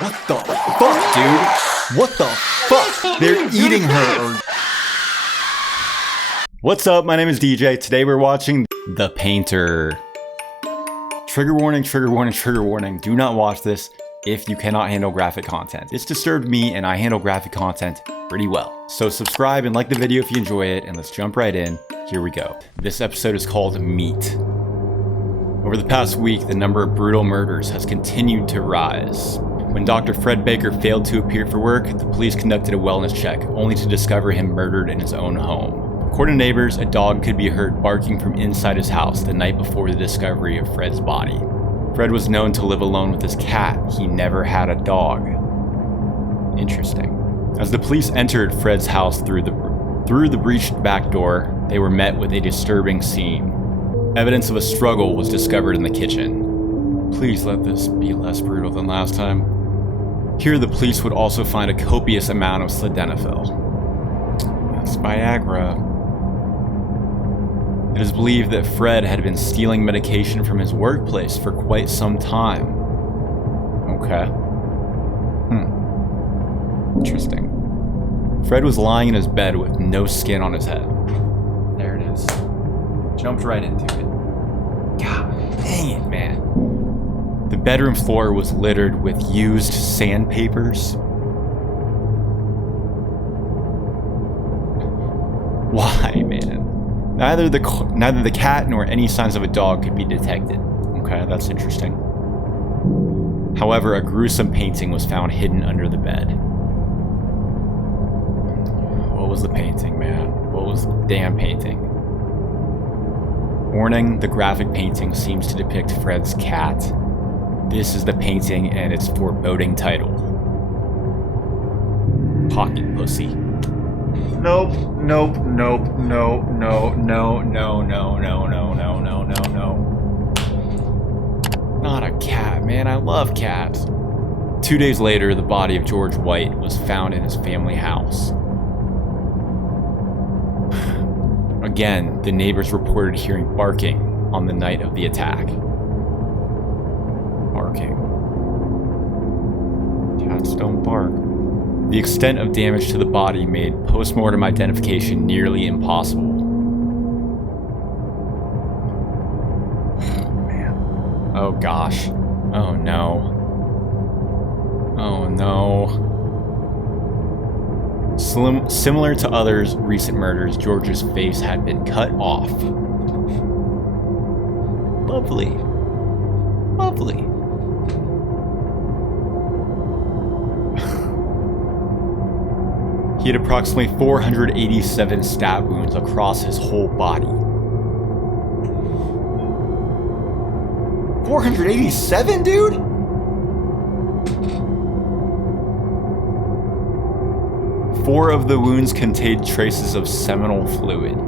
What the fuck, dude? What the fuck? They're eating her. What's up? My name is DJ. Today we're watching The Painter. Trigger warning, trigger warning, trigger warning. Do not watch this if you cannot handle graphic content. This disturbed me and I handle graphic content pretty well. So subscribe and like the video if you enjoy it, and let's jump right in. Here we go. This episode is called Meat. Over the past week, the number of brutal murders has continued to rise. When Dr. Fred Baker failed to appear for work, the police conducted a wellness check, only to discover him murdered in his own home. According to neighbors, a dog could be heard barking from inside his house the night before the discovery of Fred's body. Fred was known to live alone with his cat. He never had a dog. Interesting. As the police entered Fred's house through the breached back door, they were met with a disturbing scene. Evidence of a struggle was discovered in the kitchen. Please let this be less brutal than last time. Here, the police would also find a copious amount of sildenafil. That's Viagra. It is believed that Fred had been stealing medication from his workplace for quite some time. Okay. Interesting. Fred was lying in his bed with no skin on his head. There it is. Jumped right into it. God dang it, man. The bedroom floor was littered with used sandpapers. Why, man? Neither the cat nor any signs of a dog could be detected. Okay, that's interesting. However, a gruesome painting was found hidden under the bed. What was the painting, man? What was the damn painting? Warning, the graphic painting seems to depict Fred's cat. This is the painting and its foreboding title. Pocket Pussy. Nope, nope, nope, no, no, no, no, no, no, no, no, no, no, no. Not a cat, man. I love cats. 2 days later, the body of George White was found in his family house. Again, the neighbors reported hearing barking on the night of the attack. Barking. Cats don't bark. The extent of damage to the body made post-mortem identification nearly impossible. Man. Oh gosh. Oh no. Oh no. Similar to others' recent murders, George's face had been cut off. Lovely. Lovely. He had approximately 487 stab wounds across his whole body. 487, dude? Four of the wounds contained traces of seminal fluid.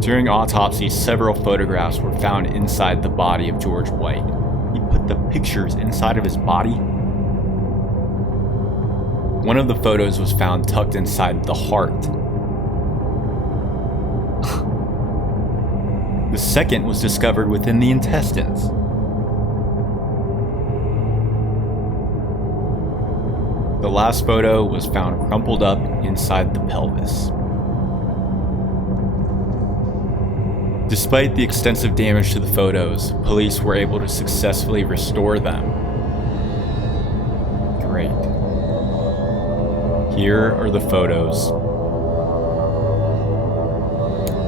During autopsy, several photographs were found inside the body of George White. He put the pictures inside of his body? One of the photos was found tucked inside the heart. The second was discovered within the intestines. The last photo was found crumpled up inside the pelvis. Despite the extensive damage to the photos, police were able to successfully restore them. Great. Here are the photos.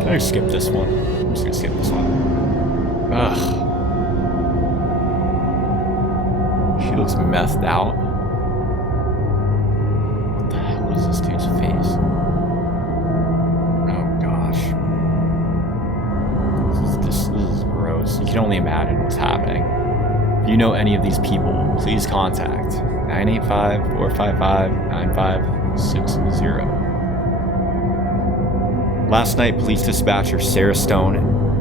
Can I just skip this one? I'm just gonna skip this one. Ugh. She looks methed out. What the hell is this dude's face? Oh gosh. This is gross. You can only imagine what's happening. If you know any of these people, please contact 985-455-9560. Last night, police dispatcher Sarah Stone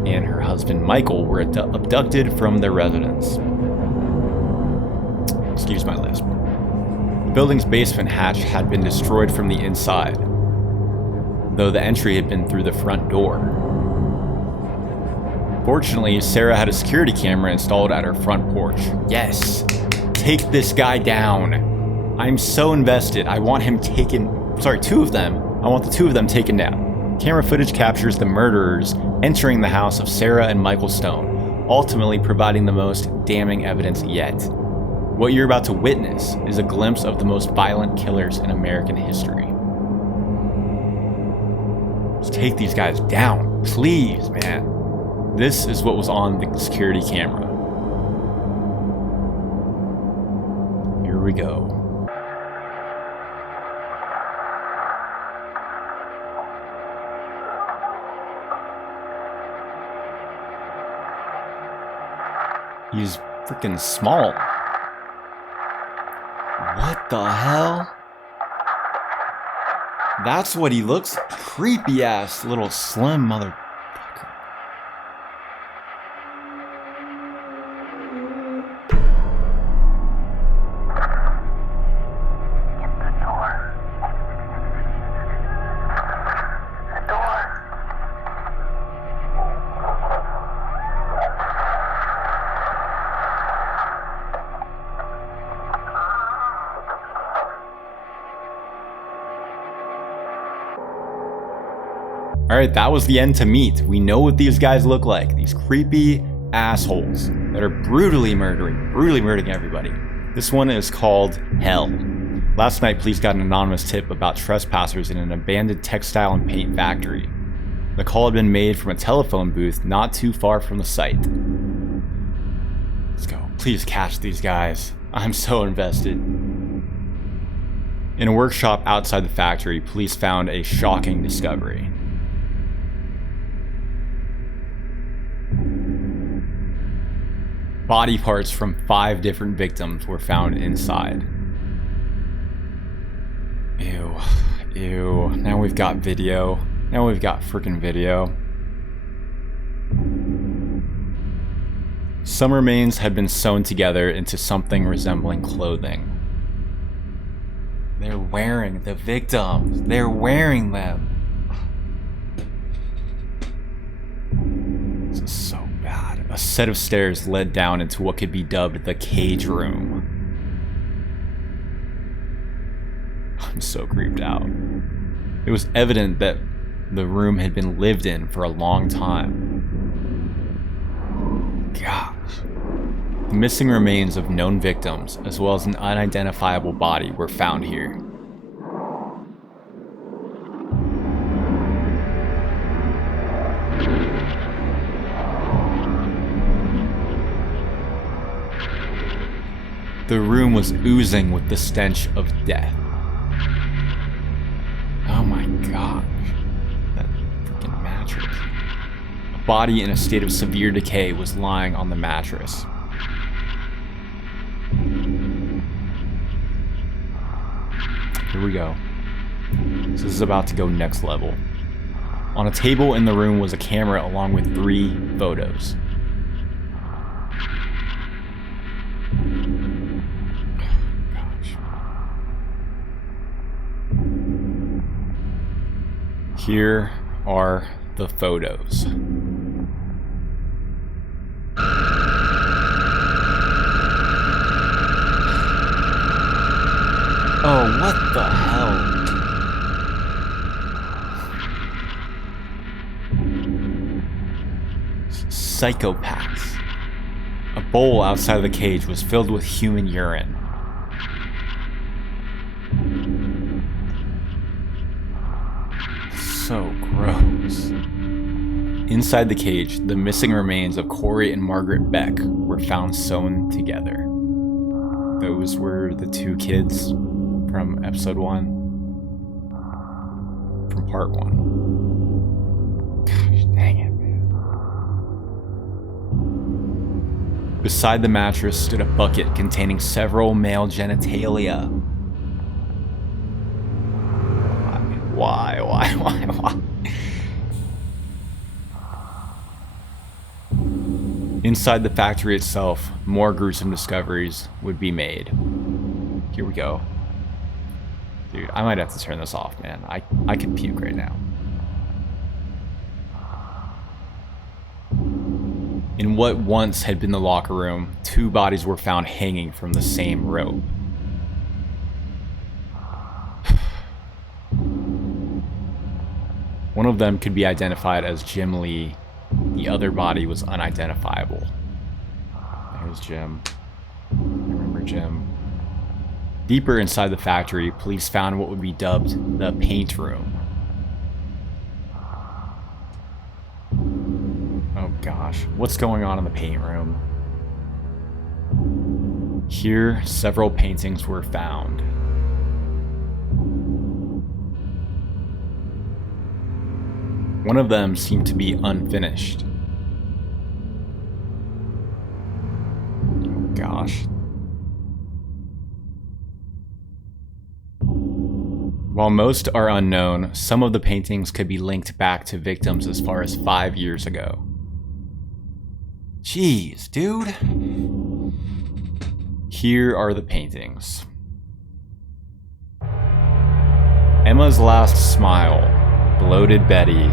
and her husband Michael were abducted from their residence. Excuse my lisp. The building's basement hatch had been destroyed from the inside, though the entry had been through the front door. Fortunately, Sarah had a security camera installed at her front porch. Yes, take this guy down. I'm so invested. I want him taken, sorry, two of them. I want the two of them taken down. Camera footage captures the murderers entering the house of Sarah and Michael Stone, ultimately providing the most damning evidence yet. What you're about to witness is a glimpse of the most violent killers in American history. Let's take these guys down, please, man. This is what was on the security camera. Here we go. He's freaking small. What the hell? That's what he looks. Creepy ass little slim motherfucker. Alright, that was the end to meet. We know what these guys look like. These creepy assholes that are brutally murdering everybody. This one is called Hell. Last night, police got an anonymous tip about trespassers in an abandoned textile and paint factory. The call had been made from a telephone booth not too far from the site. Let's go. Please catch these guys. I'm so invested. In a workshop outside the factory, police found a shocking discovery. Body parts from 5 different victims were found inside. Ew. Ew. Now we've got video. Now we've got freaking video. Some remains had been sewn together into something resembling clothing. They're wearing the victims. They're wearing them. This is so bad. A set of stairs led down into what could be dubbed the cage room. I'm so creeped out. It was evident that the room had been lived in for a long time. Gosh. The missing remains of known victims, as well as an unidentifiable body, were found here. The room was oozing with the stench of death. Oh my gosh. That freaking mattress. A body in a state of severe decay was lying on the mattress. Here we go. This is about to go next level. On a table in the room was a camera along with 3 photos. Here are the photos. Oh, what the hell? Psychopaths. A bowl outside of the cage was filled with human urine. So gross. Inside the cage, the missing remains of Corey and Margaret Beck were found sewn together. Those were the 2 kids from episode 1. From part 1. Gosh, dang it, man. Beside the mattress stood a bucket containing several male genitalia. Why? Inside the factory itself, more gruesome discoveries would be made. Here we go. Dude, I might have to turn this off, man. I could puke right now. In what once had been the locker room, 2 bodies were found hanging from the same rope. One of them could be identified as Jim Lee. The other body was unidentifiable. There's Jim. I remember Jim. Deeper inside the factory, police found what would be dubbed the paint room. Oh gosh, what's going on in the paint room? Here, several paintings were found. One of them seemed to be unfinished. Oh gosh. While most are unknown, some of the paintings could be linked back to victims as far as 5 years ago. Jeez, dude. Here are the paintings. Emma's Last Smile, Bloated Betty,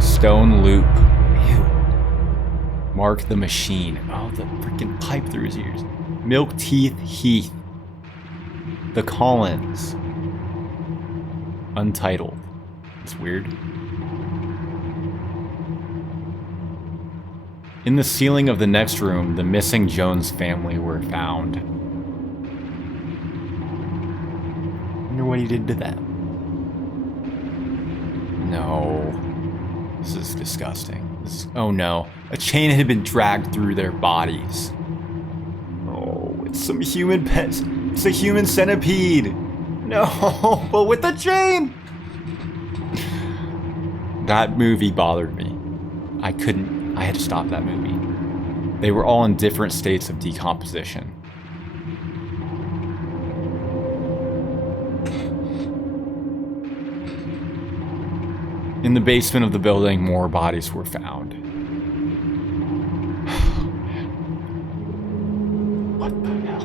Stone Loop, ew. Mark the Machine, oh, the freaking pipe through his ears. Milk Teeth Heath, The Collins, Untitled. It's weird. In the ceiling of the next room, the missing Jones family were found. I wonder what he did to them. No. This is disgusting. Oh no. A chain had been dragged through their bodies. Oh, it's some human pets. It's a human centipede. No, but with the chain! That movie bothered me. I had to stop that movie. They were all in different states of decomposition. In the basement of the building, more bodies were found. What the hell?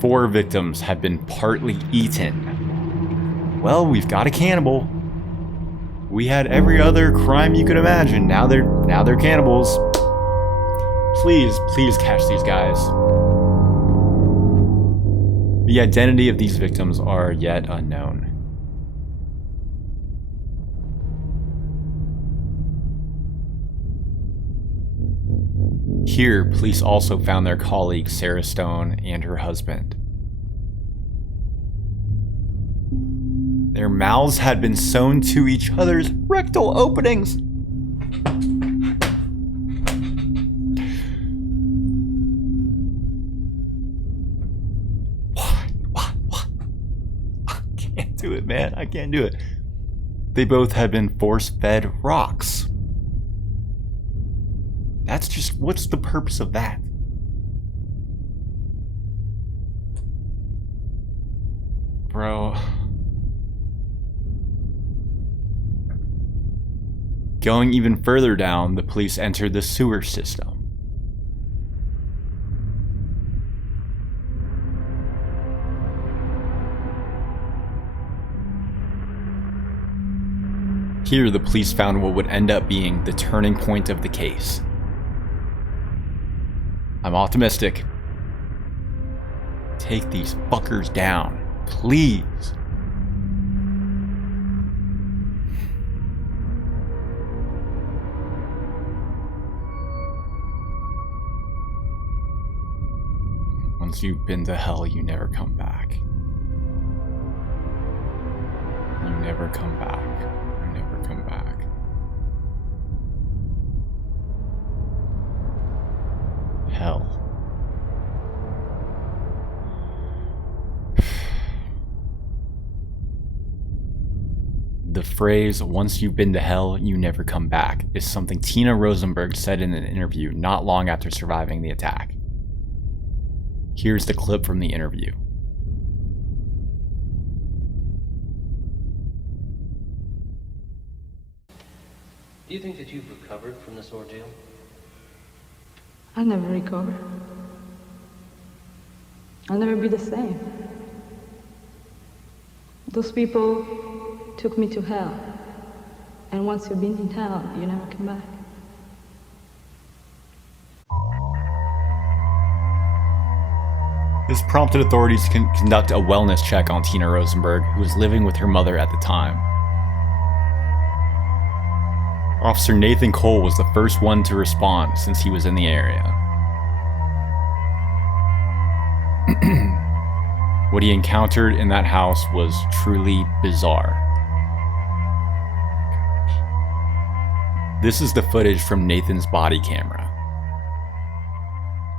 4 victims have been partly eaten. Well, we've got a cannibal. We had every other crime you could imagine. Now they're cannibals. Please catch these guys. The identity of these victims are yet unknown. Here, police also found their colleague Sarah Stone and her husband. Their mouths had been sewn to each other's rectal openings. What? I can't do it, man. I can't do it. They both had been force-fed rocks. That's just, what's the purpose of that? Bro. Going even further down, the police entered the sewer system. Here, the police found what would end up being the turning point of the case. I'm optimistic. Take these fuckers down, please. Once you've been to hell, you never come back. You never come back. You never come back. Hell. The phrase, once you've been to hell, you never come back, is something Tina Rosenberg said in an interview not long after surviving the attack. Here's the clip from the interview. Do you think that you've recovered from this ordeal? I'll never recover. I'll never be the same. Those people took me to hell. And once you've been in town, you never come back. This prompted authorities to conduct a wellness check on Tina Rosenberg, who was living with her mother at the time. Officer Nathan Cole was the first one to respond since he was in the area. What he encountered in that house was truly bizarre. This is the footage from Nathan's body camera.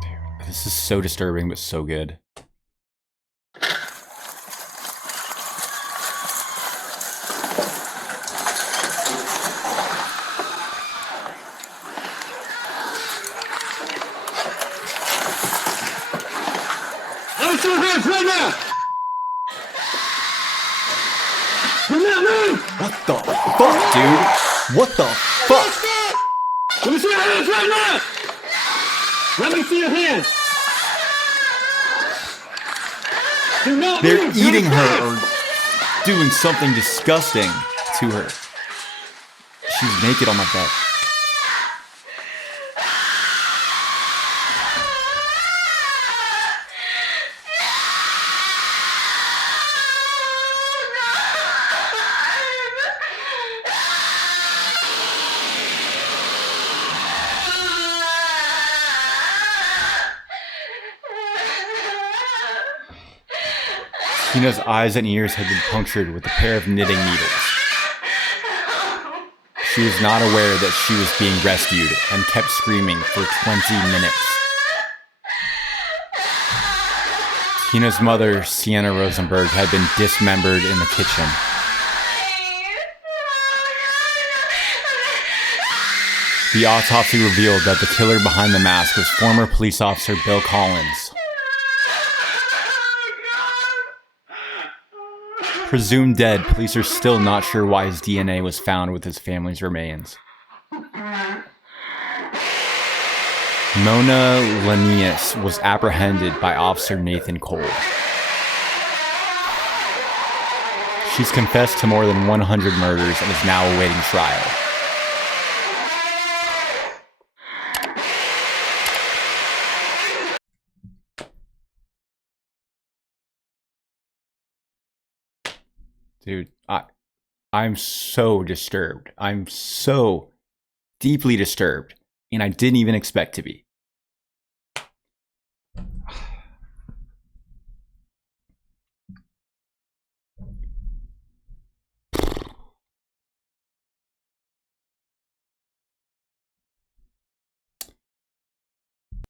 Dude, this is so disturbing, but so good. Right now! What the fuck, dude? What the fuck? Let me see your hands right now! Let me see your hands! Do not They're move. eating her or doing something disgusting to her. She's naked on my bed. Tina's eyes and ears had been punctured with a pair of knitting needles. She was not aware that she was being rescued and kept screaming for 20 minutes. Tina's mother, Sienna Rosenberg, had been dismembered in the kitchen. The autopsy revealed that the killer behind the mask was former police officer Bill Collins. Presumed dead, police are still not sure why his DNA was found with his family's remains. Mona Linnaeus was apprehended by Officer Nathan Cole. She's confessed to more than 100 murders and is now awaiting trial. Dude, I'm so disturbed. I'm so deeply disturbed, and I didn't even expect to be.